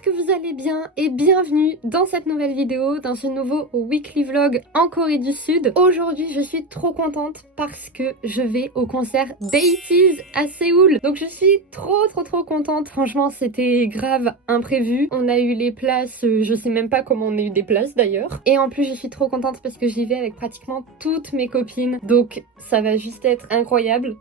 j'espère que vous allez bien et bienvenue dans cette nouvelle vidéo, dans ce nouveau weekly vlog en Corée du Sud. Aujourd'hui je suis trop contente parce que je vais au concert d'ATEEZ à Séoul. Donc je suis trop contente, franchement c'était grave imprévu. On a eu les places, je sais même pas comment on a eu des places d'ailleurs. Et en plus je suis trop contente parce que j'y vais avec pratiquement toutes mes copines. Donc ça va juste être incroyable.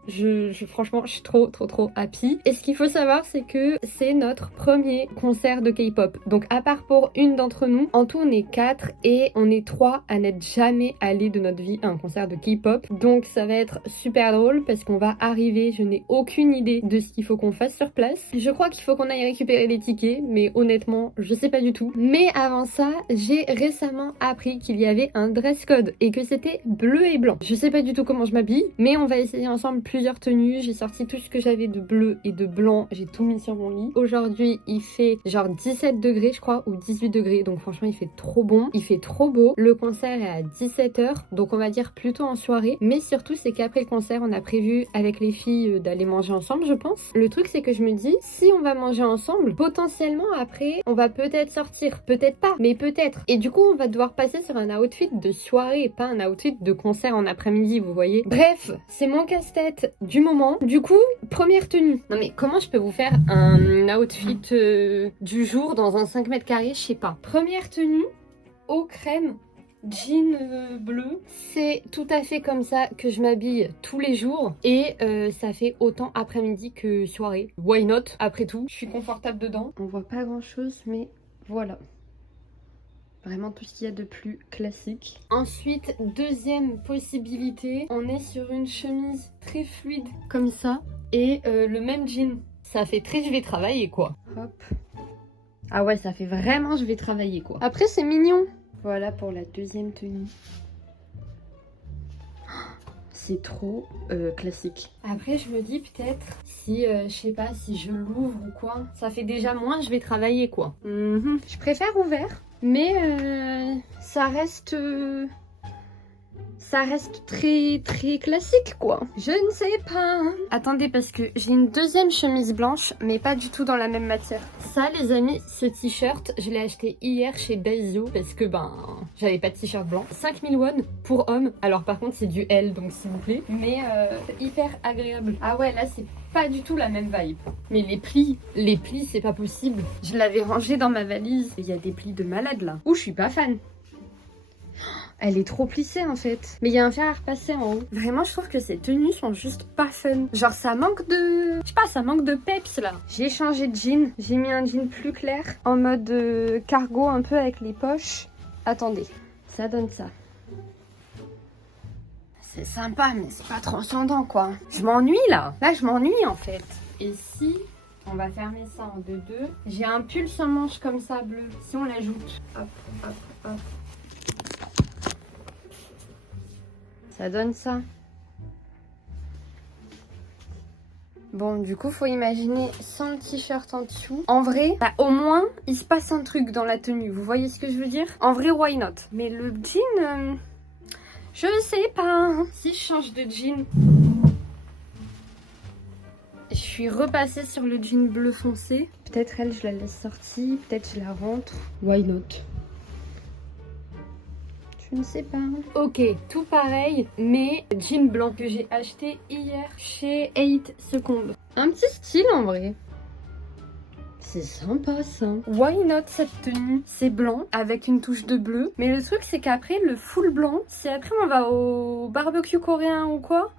Franchement je suis trop happy. Et ce qu'il faut savoir c'est que c'est notre premier concert de K-pop. Donc à part pour une d'entre nous, en tout on est 4 et on est 3 à n'être jamais allés de notre vie à un concert de K-pop. Donc ça va être super drôle parce qu'on va arriver, je n'ai aucune idée de ce qu'il faut qu'on fasse sur place. Je crois qu'il faut qu'on aille récupérer les tickets, mais honnêtement je sais pas du tout. Mais avant ça, j'ai récemment appris qu'il y avait un dress code et que c'était bleu et blanc. Je sais pas du tout comment je m'habille, mais on va essayer ensemble plusieurs tenues. J'ai sorti tout ce que j'avais de bleu et de blanc, j'ai tout mis sur mon lit. Aujourd'hui il fait genre 17 degrés je crois ou 18 degrés, donc franchement il fait trop bon, il fait trop beau. Le concert est à 17h, donc on va dire plutôt en soirée, mais surtout c'est qu'après le concert on a prévu avec les filles d'aller manger ensemble je pense. Le truc c'est que je me dis, si on va manger ensemble, potentiellement après on va peut-être sortir, peut-être pas, mais peut-être. Et du coup on va devoir passer sur un outfit de soirée et pas un outfit de concert en après-midi, vous voyez. Bref, c'est mon casse-tête du moment. Du coup, première tenue. Non mais comment je peux vous faire un outfit du jour dans un 5 mètres carrés, je sais pas. Première tenue, eau crème, jean bleu. C'est tout à fait comme ça que je m'habille tous les jours et ça fait autant après-midi que soirée. Why not? Après tout, je suis confortable dedans. On voit pas grand chose mais voilà. Vraiment tout ce qu'il y a de plus classique. Ensuite, deuxième possibilité, on est sur une chemise très fluide comme ça et le même jean. Ça fait très je vais travailler quoi. Hop. Ah ouais, ça fait vraiment je vais travailler quoi. Après c'est mignon. Voilà pour la deuxième tenue. C'est trop classique. Après je me dis peut-être si je sais pas si je l'ouvre ou quoi. Ça fait déjà moins je vais travailler quoi. Je préfère ouvert. Mais ça reste très classique quoi. Je ne sais pas. Attendez parce que j'ai une deuxième chemise blanche mais pas du tout dans la même matière. Ça les amis, ce t-shirt je l'ai acheté hier chez Daiso parce que j'avais pas de t-shirt blanc. 5000 won pour homme. Alors par contre c'est du L donc s'il vous plaît. Mais hyper agréable. Ah ouais là c'est pas du tout la même vibe. Mais les plis c'est pas possible. Je l'avais rangé dans ma valise. Il y a des plis de malade là. Ouh je suis pas fan. Elle est trop plissée en fait. Mais il y a un fer à repasser en haut. Vraiment je trouve que ces tenues sont juste pas fun. Genre ça manque de... Je sais pas, ça manque de peps là. J'ai changé de jean. J'ai mis un jean plus clair. En mode cargo un peu avec les poches. Attendez. Ça donne ça. C'est sympa mais c'est pas transcendant quoi. Je m'ennuie là. Là je m'ennuie en fait. Et si... On va fermer ça en 2-2. J'ai un pull sans manche comme ça bleu. Si on l'ajoute. Hop, hop, hop. Ça donne ça. Bon, du coup, faut imaginer sans le t-shirt en dessous. En vrai, bah, au moins, il se passe un truc dans la tenue. Vous voyez ce que je veux dire? En vrai, why not? Mais le jean, je sais pas. Si je change de jean... Je suis repassée sur le jean bleu foncé. Peut-être elle, je la laisse sortie. Peut-être je la rentre. Why not? Je ne sais pas. Ok, tout pareil, mais jean blanc que j'ai acheté hier chez 8 Seconds. Un petit style en vrai. C'est sympa ça. Why not cette tenue? C'est blanc avec une touche de bleu. Mais le truc c'est qu'après le full blanc, si après on va au barbecue coréen ou quoi,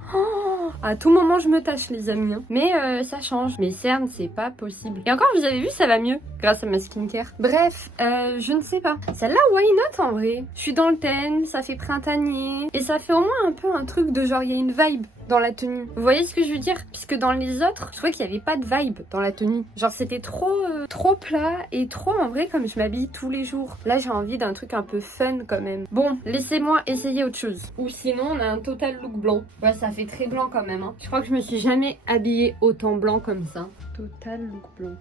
à tout moment je me tâche les amis. Mais ça change. Mes cernes c'est pas possible. Et encore vous avez vu ça va mieux grâce à ma skincare. Bref, je ne sais pas. Celle-là why not en vrai? Je suis dans le thème, ça fait printanier. Et ça fait au moins un peu un truc de genre il y a une vibe dans la tenue. Vous voyez ce que je veux dire? Puisque dans les autres, je trouvais qu'il n'y avait pas de vibe dans la tenue. Genre c'était trop plat et trop en vrai comme je m'habille tous les jours. Là j'ai envie d'un truc un peu fun quand même. Bon, laissez-moi essayer autre chose. Ou sinon on a un total look blanc. Ouais ça fait très blanc quand même. Je crois que je me suis jamais habillée autant blanc comme ça. Total look blanc.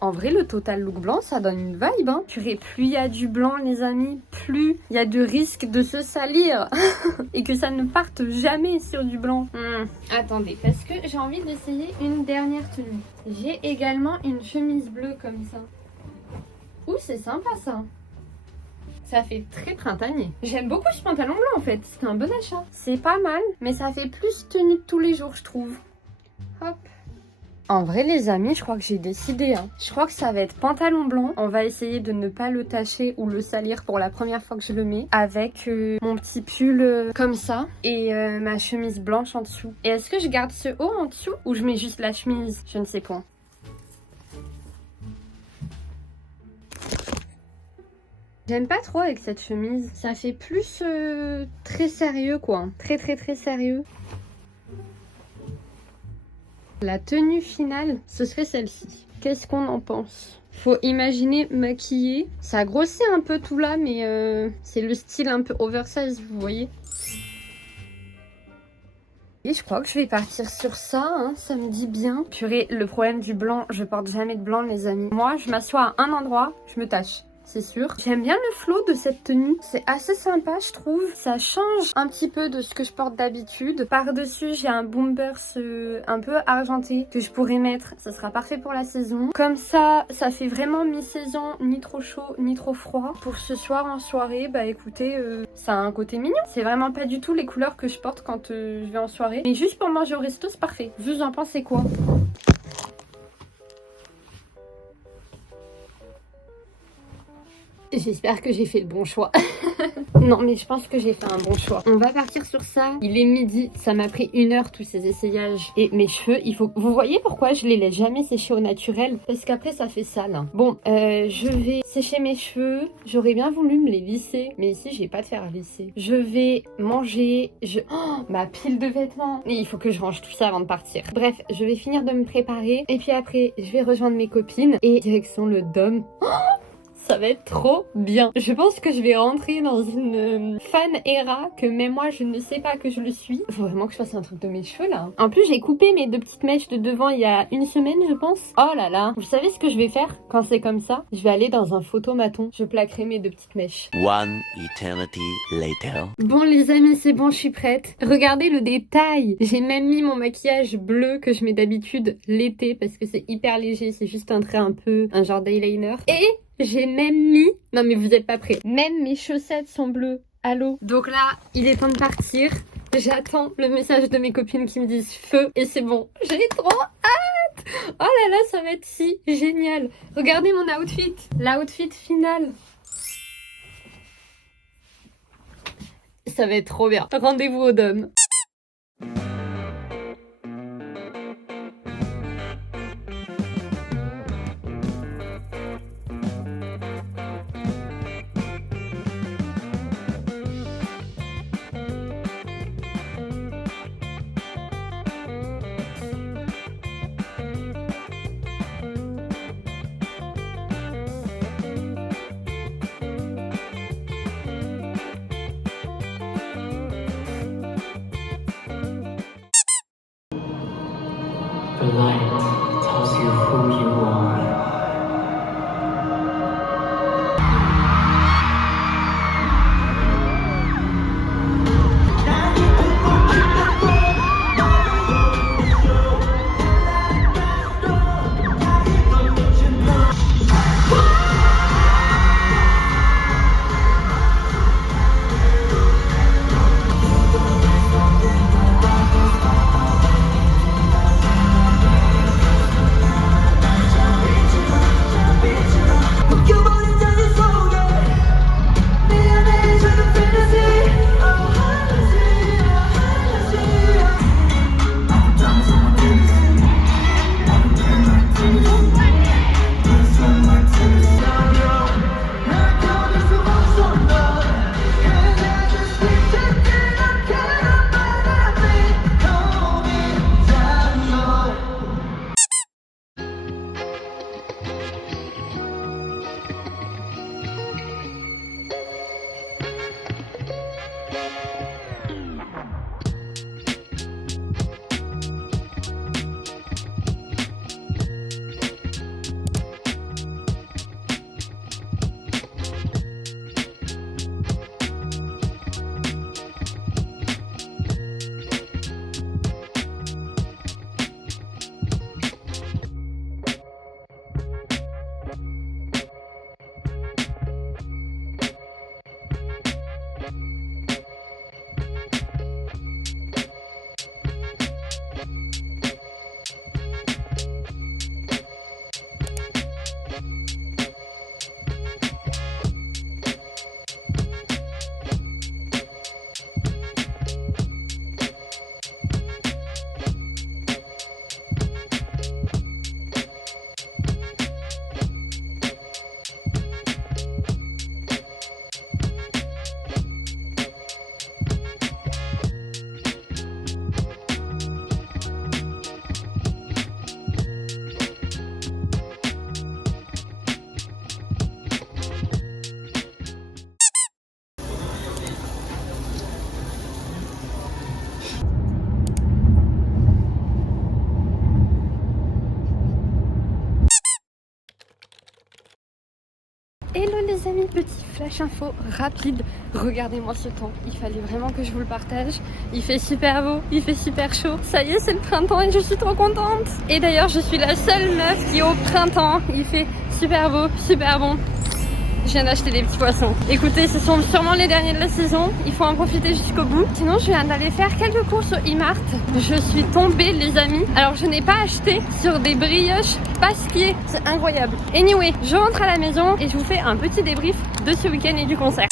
En vrai, le total look blanc, ça donne une vibe, hein. Purée, plus il y a du blanc, les amis, plus il y a de risque de se salir. Et que ça ne parte jamais sur du blanc. Attendez, parce que j'ai envie d'essayer une dernière tenue. J'ai également une chemise bleue comme ça. Ouh, c'est sympa ça. Ça fait très printanier. J'aime beaucoup ce pantalon blanc en fait. C'est un bon achat. C'est pas mal, mais ça fait plus tenue de tous les jours, je trouve. Hop. En vrai les amis, je crois que j'ai décidé. Je crois que ça va être pantalon blanc. On va essayer de ne pas le tacher ou le salir pour la première fois que je le mets. Avec mon petit pull comme ça. Et ma chemise blanche en dessous. Et est-ce que je garde ce haut en dessous ou je mets juste la chemise? Je ne sais point. J'aime pas trop avec cette chemise. Ça fait plus très sérieux quoi. Très sérieux. La tenue finale, ce serait celle-ci. Qu'est-ce qu'on en pense? Faut imaginer maquillée. Ça grossit un peu tout là, mais c'est le style un peu oversize, vous voyez. Et je crois que je vais partir sur ça, hein, ça me dit bien. Purée, le problème du blanc, je porte jamais de blanc les amis. Moi, je m'assois à un endroit, je me tâche. C'est sûr. J'aime bien le flow de cette tenue. C'est assez sympa, je trouve. Ça change un petit peu de ce que je porte d'habitude. Par-dessus, j'ai un bombers un peu argenté que je pourrais mettre. Ça sera parfait pour la saison. Comme ça, ça fait vraiment mi-saison, ni trop chaud, ni trop froid. Pour ce soir en soirée, bah écoutez, ça a un côté mignon. C'est vraiment pas du tout les couleurs que je porte quand je vais en soirée. Mais juste pour manger au resto, c'est parfait. Vous en pensez quoi? J'espère que j'ai fait le bon choix. Non mais je pense que j'ai fait un bon choix. On va partir sur ça. Il est midi, ça m'a pris 1 heure tous ces essayages. Et mes cheveux, il faut... Vous voyez pourquoi je les laisse jamais sécher au naturel? Parce qu'après ça fait sale. Hein. Bon, je vais sécher mes cheveux. J'aurais bien voulu me les lisser. Mais ici, j'ai pas de fer à lisser. Je vais manger. Oh, ma pile de vêtements. Et il faut que je range tout ça avant de partir. Bref, je vais finir de me préparer. Et puis après, je vais rejoindre mes copines. Et direction le Dôme. Oh, ça va être trop bien. Je pense que je vais rentrer dans une fan era que même moi je ne sais pas que je le suis. Faut vraiment que je fasse un truc de mes cheveux là. En plus j'ai coupé mes 2 petites mèches de devant il y a 1 semaine je pense. Oh là là. Vous savez ce que je vais faire quand c'est comme ça? Je vais aller dans un photomaton. Je plaquerai mes 2 petites mèches. One eternity later. Bon les amis, c'est bon, je suis prête. Regardez le détail. J'ai même mis mon maquillage bleu que je mets d'habitude l'été parce que c'est hyper léger. C'est juste un trait un peu, un genre d'eyeliner. Et j'ai même mis... Non mais vous êtes pas prêts. Même mes chaussettes sont bleues. Allô? Donc là, il est temps de partir. J'attends le message de mes copines qui me disent feu et c'est bon. J'ai trop hâte. Oh là là, ça va être si génial. Regardez mon outfit. L'outfit final. Ça va être trop bien. Rendez-vous au Dôme. The light tells you who you are. petit flash info rapide. Regardez-moi ce temps, il fallait vraiment que je vous le partage. Il fait super beau, il fait super chaud. Ça y est, c'est le printemps et je suis trop contente. Et d'ailleurs, je suis la seule meuf qui est au printemps. Il fait super beau, super bon. Je viens d'acheter des petits poissons. Écoutez, ce sont sûrement les derniers de la saison. Il faut en profiter jusqu'au bout. Sinon, je viens d'aller faire quelques courses au E-Mart. Je suis tombée, les amis. Alors, je n'ai pas acheté sur des brioches pasquier. C'est incroyable. Anyway, je rentre à la maison et je vous fais un petit débrief de ce week-end et du concert.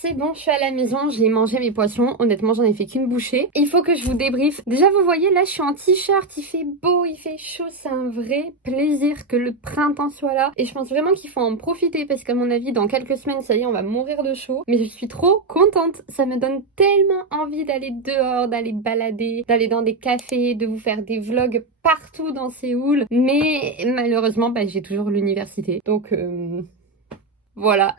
C'est bon, je suis à la maison, j'ai mangé mes poissons, honnêtement j'en ai fait qu'une bouchée. Il faut que je vous débriefe. Déjà vous voyez là je suis en t-shirt, il fait beau, il fait chaud, c'est un vrai plaisir que le printemps soit là. Et je pense vraiment qu'il faut en profiter parce qu'à mon avis dans quelques semaines ça y est on va mourir de chaud. Mais je suis trop contente, ça me donne tellement envie d'aller dehors, d'aller balader, d'aller dans des cafés, de vous faire des vlogs partout dans Séoul. Mais malheureusement j'ai toujours l'université, donc voilà.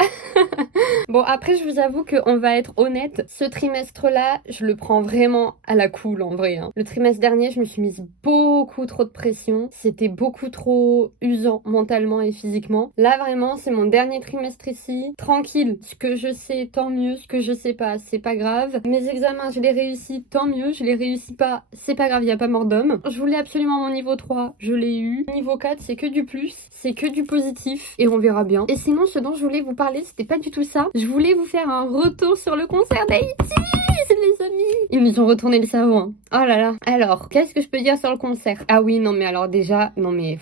Bon après je vous avoue qu'on va être honnête, ce trimestre là je le prends vraiment à la cool en vrai hein. Le trimestre dernier je me suis mise beaucoup trop de pression, c'était beaucoup trop usant mentalement et physiquement. Là vraiment c'est mon dernier trimestre ici, tranquille, ce que je sais tant mieux, ce que je sais pas c'est pas grave. Mes examens je les réussis tant mieux, je les réussis pas c'est pas grave, y a pas mort d'homme. Je voulais absolument mon niveau 3, je l'ai eu. Niveau 4 c'est que du plus, c'est que du positif et on verra bien. Et sinon ce dont je voulais vous parler c'était pas du tout ça. Je voulais vous faire un retour sur le concert d'Haïti, les amis. Ils nous ont retourné le cerveau, hein. Oh là là. Alors, qu'est-ce que je peux dire sur le concert? Ah oui, non mais alors déjà, non mais...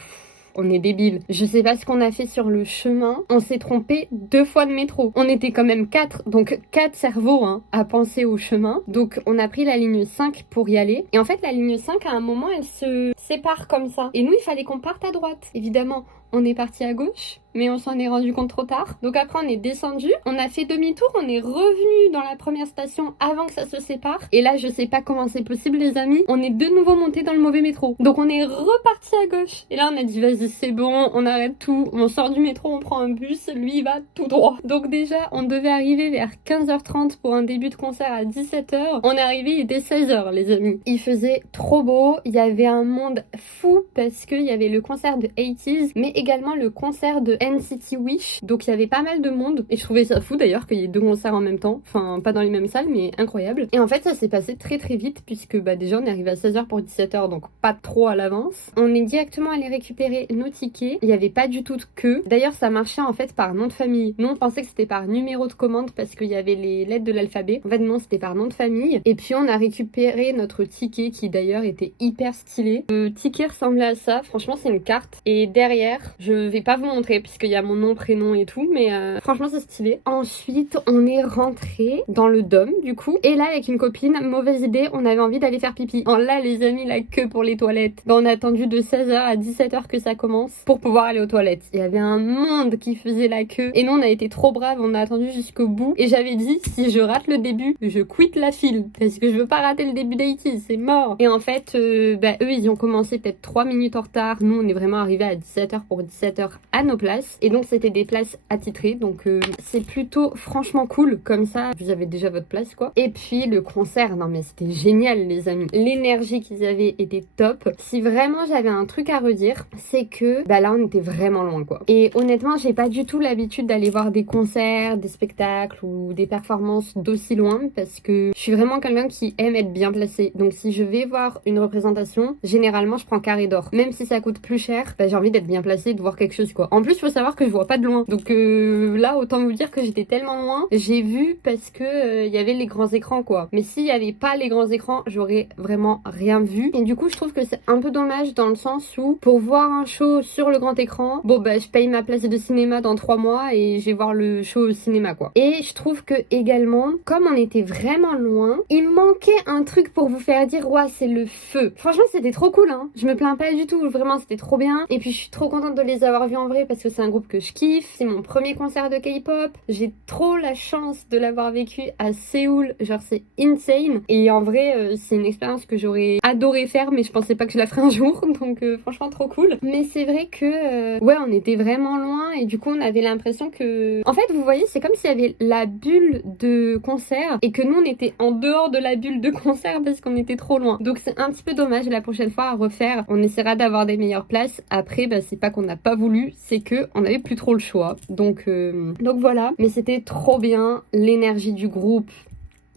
on est débiles. Je sais pas ce qu'on a fait sur le chemin. On s'est trompé 2 fois de métro. On était quand même 4, donc 4 cerveaux hein, à penser au chemin. Donc on a pris la ligne 5 pour y aller. Et en fait la ligne 5 à un moment elle se sépare comme ça. Et nous il fallait qu'on parte à droite. Évidemment on est parti à gauche, mais on s'en est rendu compte trop tard. Donc après on est descendu, on a fait demi-tour, on est revenu dans la première station avant que ça se sépare. Et là je sais pas comment c'est possible les amis, on est de nouveau monté dans le mauvais métro. Donc on est reparti à gauche. Et là on a dit vas-y c'est bon, on arrête tout, on sort du métro, on prend un bus, lui il va tout droit. Donc déjà on devait arriver vers 15h30 pour un début de concert à 17h. On est arrivé, il était 16h les amis. Il faisait trop beau, il y avait un monde fou parce qu'il y avait le concert de 80s, mais également le concert de NCT Wish. Donc il y avait pas mal de monde et je trouvais ça fou d'ailleurs qu'il y ait 2 concerts en même temps. Enfin pas dans les mêmes salles mais incroyable. Et en fait ça s'est passé très très vite puisque déjà on est arrivé à 16h pour 17h donc pas trop à l'avance. On est directement allé récupérer nos tickets. Il n'y avait pas du tout de queue. D'ailleurs ça marchait en fait par nom de famille. Nous on pensait que c'était par numéro de commande parce qu'il y avait les lettres de l'alphabet. En fait non c'était par nom de famille. Et puis on a récupéré notre ticket qui d'ailleurs était hyper stylé. Le ticket ressemblait à ça. Franchement c'est une carte. Et derrière je vais pas vous montrer puisqu'il y a mon nom, prénom et tout, mais franchement c'est stylé. Ensuite on est rentré dans le dôme du coup, et là avec une copine, mauvaise idée, on avait envie d'aller faire pipi. Oh là les amis, la queue pour les toilettes. On a attendu de 16h à 17h que ça commence pour pouvoir aller aux toilettes. Il y avait un monde qui faisait la queue et nous on a été trop braves, on a attendu jusqu'au bout et j'avais dit si je rate le début, je quitte la file parce que je veux pas rater le début d'Haïti, c'est mort. Et en fait eux ils ont commencé peut-être 3 minutes en retard, nous on est vraiment arrivé à 17h pour 17h à nos places et donc c'était des places attitrées donc c'est plutôt franchement cool comme ça vous avez déjà votre place quoi. Et puis le concert, non mais c'était génial les amis, l'énergie qu'ils avaient était top. Si vraiment j'avais un truc à redire c'est que là on était vraiment loin quoi. Et honnêtement j'ai pas du tout l'habitude d'aller voir des concerts, des spectacles ou des performances d'aussi loin parce que je suis vraiment quelqu'un qui aime être bien placé. Donc si je vais voir une représentation, généralement je prends carré d'or. Même si ça coûte plus cher, j'ai envie d'être bien placé, de voir quelque chose quoi. En plus faut savoir que je vois pas de loin. Donc là autant vous dire que j'étais tellement loin, j'ai vu parce que il y avait les grands écrans quoi. Mais s'il y avait pas les grands écrans, j'aurais vraiment rien vu. Et du coup je trouve que c'est un peu dommage dans le sens où pour voir un show sur le grand écran, je paye ma place de cinéma dans 3 mois et je vais voir le show au cinéma quoi. Et je trouve que également, comme on était vraiment loin, il manquait un truc pour vous faire dire ouais c'est le feu. Franchement c'était trop cool hein. Je me plains pas du tout, vraiment c'était trop bien. Et puis je suis trop contente de les avoir vus en vrai parce que c'est un groupe que je kiffe. C'est mon premier concert de K-pop. J'ai trop la chance de l'avoir vécu à Séoul. Genre c'est insane. Et en vrai c'est une expérience que j'aurais adoré faire mais je pensais pas que je la ferais un jour. Donc franchement trop cool. Mais c'est vrai que on était vraiment loin et du coup on avait l'impression que... En fait vous voyez c'est comme s'il y avait la bulle de concert et que nous on était en dehors de la bulle de concert parce qu'on était trop loin. Donc c'est un petit peu dommage la prochaine fois à refaire. On essaiera d'avoir des meilleures places. Après c'est pas qu'on n'a pas voulu, c'est que on n'avait plus trop le choix. Donc voilà, mais c'était trop bien, l'énergie du groupe.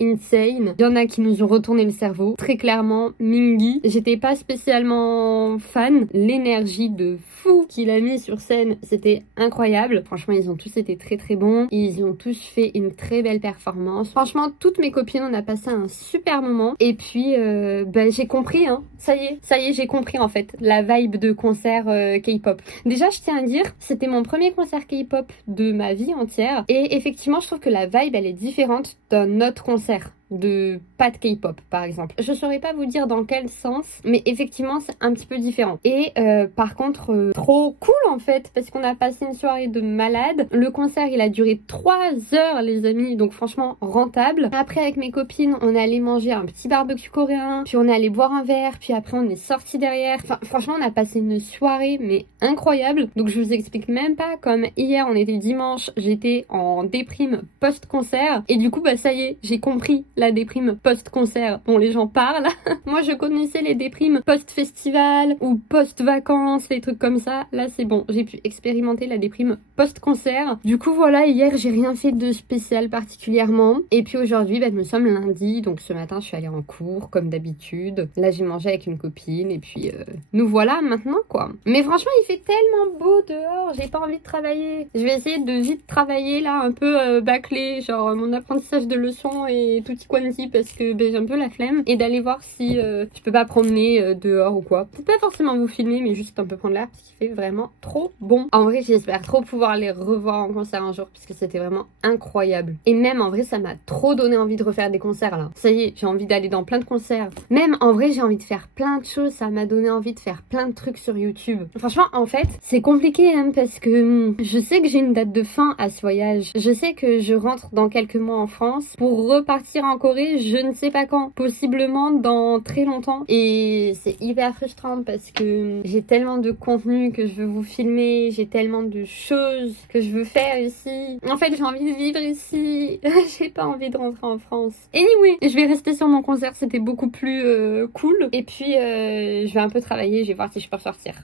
Insane. Il y en a qui nous ont retourné le cerveau. Très clairement, Mingy. J'étais pas spécialement fan. L'énergie de fou qu'il a mis sur scène, c'était incroyable. Franchement, ils ont tous été très très bons. Ils ont tous fait une très belle performance. Franchement, toutes mes copines, on a passé un super moment. Et puis, j'ai compris, hein. Ça y est, j'ai compris en fait la vibe de concert K-pop. Déjà, je tiens à dire, c'était mon premier concert K-pop de ma vie entière. Et effectivement, je trouve que la vibe, elle est différente d'un autre concert de pas de K-pop par exemple. Je saurais pas vous dire dans quel sens, mais effectivement c'est un petit peu différent. Et par contre trop cool en fait, parce qu'on a passé une soirée de malade. Le concert il a duré 3 heures les amis, donc franchement rentable. Après avec mes copines on est allé manger un petit barbecue coréen, puis on est allé boire un verre, puis après on est sorti derrière. Enfin franchement on a passé une soirée mais incroyable. Donc je vous explique même pas, comme hier on était dimanche, j'étais en déprime post-concert et du coup ça y est, j'ai compris la déprime post-concert dont les gens parlent. Moi, je connaissais les déprimes post-festival ou post-vacances, les trucs comme ça. Là, c'est bon, j'ai pu expérimenter la déprime post-concert. Du coup, voilà, hier, j'ai rien fait de spécial particulièrement. Et puis aujourd'hui, nous sommes lundi, donc ce matin, je suis allée en cours, comme d'habitude. Là, j'ai mangé avec une copine, et puis nous voilà maintenant, quoi. Mais franchement, il fait tellement beau dehors, j'ai pas envie de travailler. Je vais essayer de vite travailler, là, un peu bâcler, genre mon apprentissage de leçons et tutti quanti parce que j'ai un peu la flemme, et d'aller voir si je peux pas promener dehors ou quoi. Peut-être pas forcément vous filmer, mais juste un peu prendre l'air parce qu'il fait vraiment trop bon. En vrai, j'espère trop pouvoir les revoir en concert un jour parce que c'était vraiment incroyable. Et même en vrai, ça m'a trop donné envie de refaire des concerts là. Ça y est, j'ai envie d'aller dans plein de concerts. Même en vrai, j'ai envie de faire plein de choses. Ça m'a donné envie de faire plein de trucs sur YouTube. Franchement, en fait, c'est compliqué hein, parce que je sais que j'ai une date de fin à ce voyage. Je sais que je rentre dans quelques mois en France pour repartir en Corée, je ne sais pas quand, possiblement dans très longtemps, et c'est hyper frustrant parce que j'ai tellement de contenu que je veux vous filmer, j'ai tellement de choses que je veux faire ici. En fait, j'ai envie de vivre ici. J'ai pas envie de rentrer en France. Anyway, je vais rester sur mon concert, c'était beaucoup plus cool. Et puis je vais un peu travailler, je vais voir si je peux ressortir.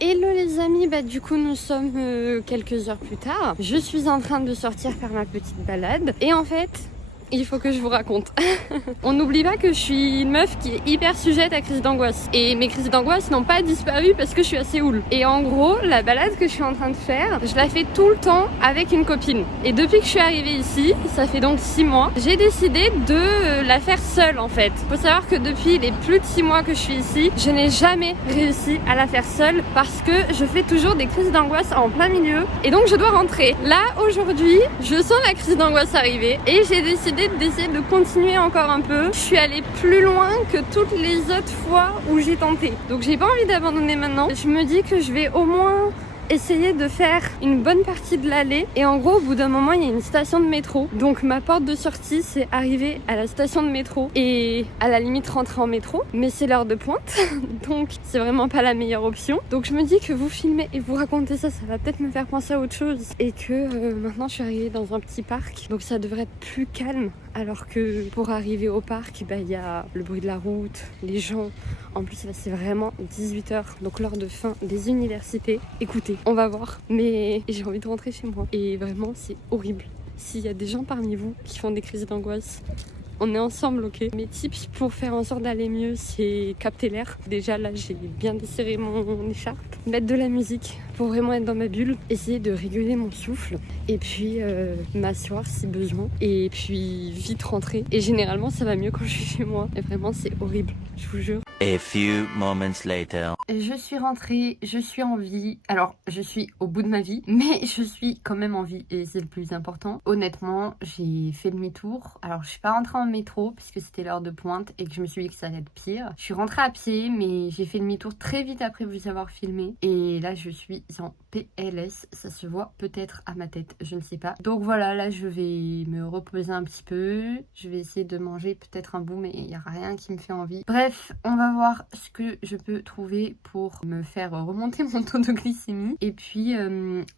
Hello les amis, du coup nous sommes quelques heures plus tard. Je suis en train de sortir faire ma petite balade. Et en fait, il faut que je vous raconte. On n'oublie pas que je suis une meuf qui est hyper sujette à crise d'angoisse. Et mes crises d'angoisse n'ont pas disparu parce que je suis à Séoul. Et en gros, la balade que je suis en train de faire, je la fais tout le temps avec une copine. Et depuis que je suis arrivée ici, ça fait donc 6 mois, j'ai décidé de la faire seule en fait. Faut savoir que depuis les plus de 6 mois que je suis ici, je n'ai jamais réussi à la faire seule parce que je fais toujours des crises d'angoisse en plein milieu. Et donc je dois rentrer. Là, aujourd'hui, je sens la crise d'angoisse arriver et j'ai décidé d'essayer de continuer encore un peu. Je suis allée plus loin que toutes les autres fois où j'ai tenté. Donc j'ai pas envie d'abandonner maintenant. Je me dis que je vais au moins essayer de faire une bonne partie de l'allée, et en gros au bout d'un moment il y a une station de métro, donc ma porte de sortie c'est arriver à la station de métro et à la limite rentrer en métro, mais c'est l'heure de pointe donc c'est vraiment pas la meilleure option. Donc je me dis que vous filmer et vous raconter ça va peut-être me faire penser à autre chose, et que maintenant je suis arrivée dans un petit parc, donc ça devrait être plus calme, alors que pour arriver au parc il y a le bruit de la route, les gens. En plus, là, c'est vraiment 18h, donc l'heure de fin des universités. Écoutez, on va voir. Mais j'ai envie de rentrer chez moi. Et vraiment, c'est horrible. S'il y a des gens parmi vous qui font des crises d'angoisse, on est ensemble, ok? Mes tips pour faire en sorte d'aller mieux, c'est capter l'air. Déjà, là, j'ai bien desserré mon écharpe. Mettre de la musique pour vraiment être dans ma bulle. Essayer de réguler mon souffle. Et puis, m'asseoir si besoin. Et puis, vite rentrer. Et généralement, ça va mieux quand je suis chez moi. Et vraiment, c'est horrible, je vous jure. A few moments later. Je suis rentrée, je suis en vie. Alors, je suis au bout de ma vie, mais je suis quand même en vie et c'est le plus important. Honnêtement, j'ai fait demi-tour. Alors, je suis pas rentrée en métro puisque c'était l'heure de pointe et que je me suis dit que ça allait être pire. Je suis rentrée à pied, mais j'ai fait demi-tour très vite après vous avoir filmé. Et là, je suis en PLS. Ça se voit peut-être à ma tête, je ne sais pas. Donc voilà, là, je vais me reposer un petit peu. Je vais essayer de manger peut-être un bout, mais il n'y a rien qui me fait envie. Bref, on va voir ce que je peux trouver manger pour me faire remonter mon taux de glycémie. Et puis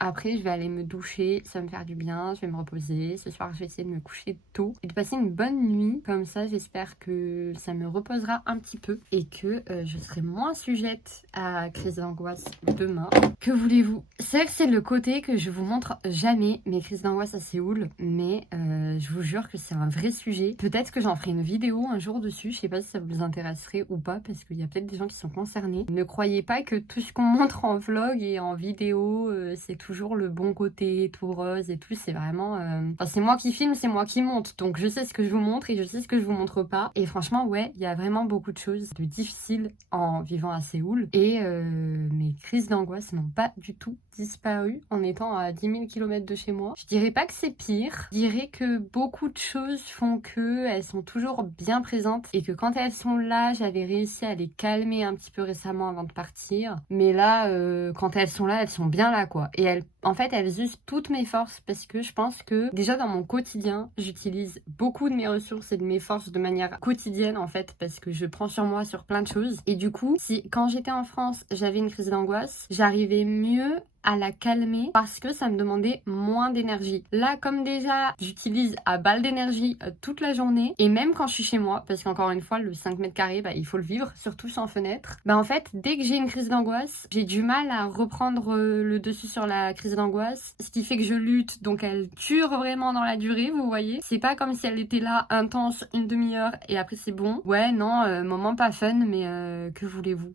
après je vais aller me doucher, ça va me faire du bien, je vais me reposer. Ce soir je vais essayer de me coucher tôt et de passer une bonne nuit. Comme ça j'espère que ça me reposera un petit peu et que je serai moins sujette à crise d'angoisse demain. Que voulez-vous? C'est vrai que c'est le côté que je vous montre jamais, mes crises d'angoisse à Séoul, mais je vous jure que c'est un vrai sujet. Peut-être que j'en ferai une vidéo un jour dessus, je sais pas si ça vous intéresserait ou pas, parce qu'il y a peut-être des gens qui sont concernés. Ne croyez pas que tout ce qu'on montre en vlog et en vidéo, c'est toujours le bon côté, tout rose et tout, c'est vraiment... Enfin, c'est moi qui filme, c'est moi qui monte, donc je sais ce que je vous montre et je sais ce que je vous montre pas. Et franchement, ouais, il y a vraiment beaucoup de choses de difficiles en vivant à Séoul. Et mes crises d'angoisse n'ont pas du tout disparu en étant à 10 000 km de chez moi. Je dirais pas que c'est pire, je dirais que beaucoup de choses font que elles sont toujours bien présentes et que quand elles sont là, j'avais réussi à les calmer un petit peu récemment avant de partir. Mais là, quand elles sont là, elles sont bien là quoi. Et en fait, elles usent toutes mes forces parce que je pense que déjà dans mon quotidien, j'utilise beaucoup de mes ressources et de mes forces de manière quotidienne en fait parce que je prends sur moi sur plein de choses. Et du coup, si quand j'étais en France, j'avais une crise d'angoisse, j'arrivais mieux à la calmer parce que ça me demandait moins d'énergie. Là, comme déjà, j'utilise à balle d'énergie toute la journée et même quand je suis chez moi, parce qu'encore une fois, le 5 mètres carrés, il faut le vivre, surtout sans fenêtre. En fait, dès que j'ai une crise d'angoisse, j'ai du mal à reprendre le dessus sur la crise d'angoisse, ce qui fait que je lutte, donc elle dure vraiment dans la durée, vous voyez. C'est pas comme si elle était là intense une demi-heure et après c'est bon. Ouais, non, moment pas fun, mais que voulez-vous?